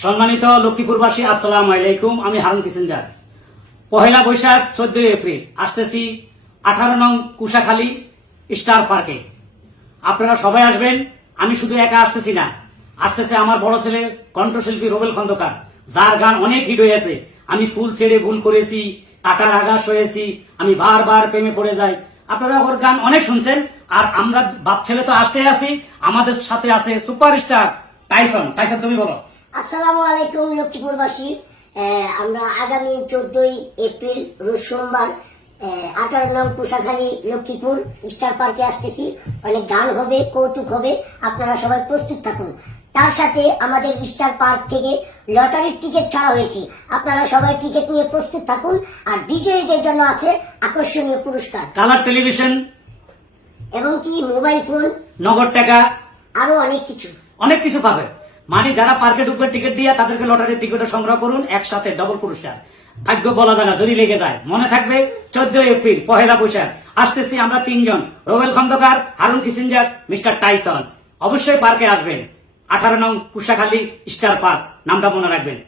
সম্মানিত লক্ষ্মীপুরবাসী, আসসালামু আলাইকুম। আমি হারুন কিসেঞ্জার। পহেলা বৈশাখ 14 এপ্রিল আসতেছি 18 নং কুশাখালী স্টার পার্কে। আপনারা সবাই আসবেন। আমি শুধু একা আসতেছি না, আসতেছে আমার বড় ছেলে কণ্ঠশিল্পী রোবেল খন্দকার, যার গান অনেক হিট হয়েছে। আমি ফুল ছেড়ে ভুল করেছি, কাটার আঘাত হয়েছি, আমি বারবার প্রেমে পড়ে যাই। আপনারা ওর গান অনেক শুনছেন। আর আমরা বাপ ছেলে তো আসতে আছি, আমাদের সাথে আছে সুপারস্টার টাইসন। টাইসন, তুমি বলো। আসসালামু আলাইকুম লক্ষ্মীপুরবাসী। আমরা আগামী 14 এপ্রিল রোজ সোমবার 18 নং কুশাখালী লক্ষ্মীপুর স্টার পার্কে আসতেছি। অনেক গান হবে, কৌতুক হবে, আপনারা সবাই প্রস্তুত থাকুন। তার সাথে আমাদের স্টার পার্ক থেকে লটারির টিকিট ছাড়া হয়েছে, আপনারা সবাই টিকিট নিয়ে প্রস্তুত থাকুন। আর বিজয়ীদের জন্য আছে আকর্ষণীয় পুরস্কার, কালার টেলিভিশন এবং কি মোবাইল ফোন, নগদ টাকা, আরো অনেক কিছু পাবে। মানে যারা পার্কে ঢুকবে টিকিট দিয়ে, তাদেরকে লটারির টিকিট সংগ্রহ করুন, একসাথে ডবল পুরস্কার। ভাগ্য বলা যায় না, যদি লেগে যায়। মনে থাকবে 14 এপ্রিল পহেলা বৈশাখ আসতেছি আমরা তিনজন, Robel Khandakar, Harun Kissinger, mister Tyson. অবশ্যই পার্কে আসবেন। 18 নং কুশাখালী স্টার পার্ক, নামটা মনে রাখবেন।